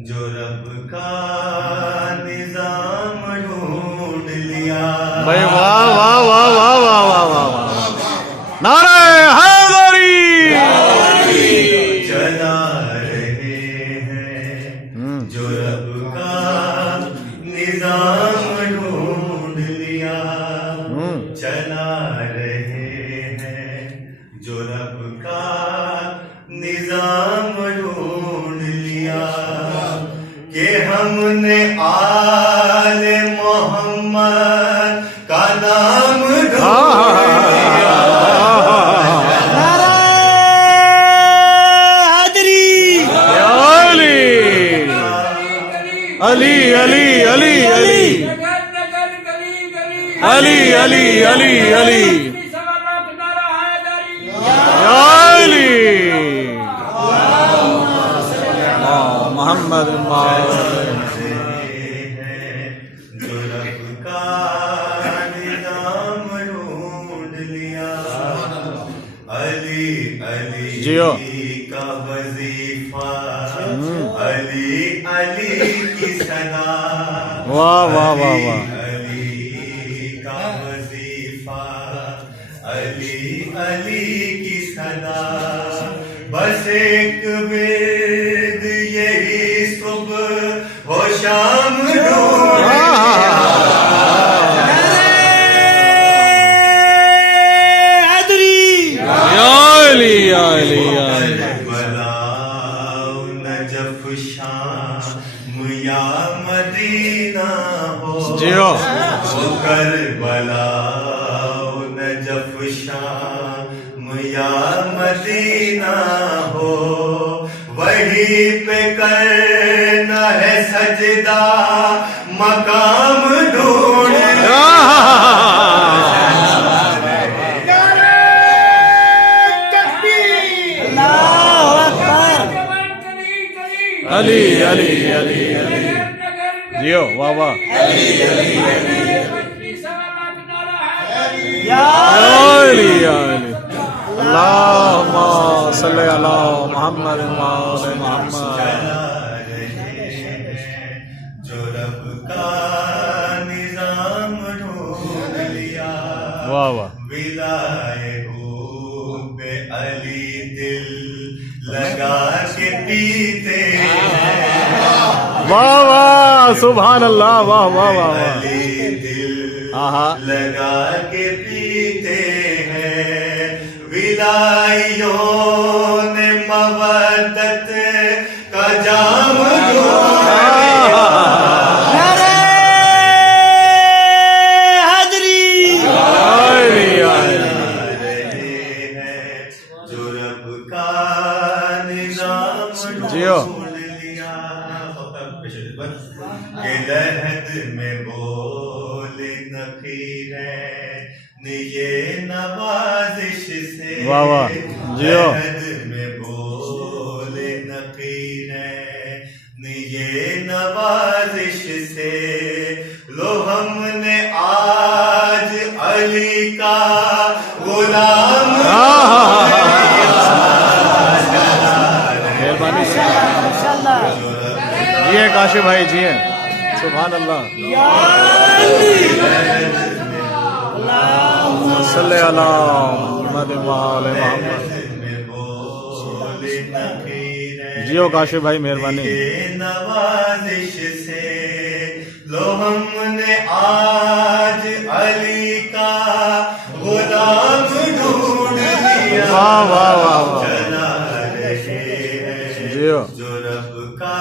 जो रब का निजाम ढूंढ लिया। भाई वाह वाह वाह वाह वाह वाह वाह वाह, नारे हैदरी चला रहे हैं जो रब का निजाम ढूंढ लिया। चला रहे हैं जो रब का निजाम ढूंढ लिया कि हमने आले मोहम्मद का नाम ढूंढ लिया। अली अली अली अली अली अली अली अली अली मोहम्मद जो रब का निजाम ढूंढ लिया। अली अली जियो का वजीफा, अली अली की सदा। वाह वाह वाह वाह, अली का वजीफा, अली अली की सदा। बस एक वेद यही सुबह हो शाम ढूंढ लिया। अली अली नजफ शाम या मदीना हो। जियो करबला नजफ शाम या मदीना हो। वहीं पे करना है सजदा, मकाम ढूंढ अली अली अली अली जियो वाह वाह। अली अली अल्लाहुम्मा सल्ली अला मुहम्मद व आले मुहम्मद। जो रब का निजाम ढूंढ लिया। वाह वाह, विलाए हो पे अली दिल लगा के पीते वाह वाह, सुभान अल्लाह, वाह वाह वाह वाह। अली दिल लगा के पीते हैं। विलाइयों ने मवद्दत का जाम जियो के लहद में बोले नखीरे ये नवाजिश से। वाह वाह जियो लहद में बोले नखीरे ये नवाजिश से। लो हमने आज अली का गुलाम। मेहरबानी जिए काशी भाई जिए, सुभान अल्लाह। सल्ले अला मुहम्मद व आले मुहम्मद। जियो काशी भाई, मेहरबानी। नवाजिश से लो हमने आज अली का गुलाम ढूंढ लिया। वाह वाह वाह वाह, चला रहे हैं जियो जो रब का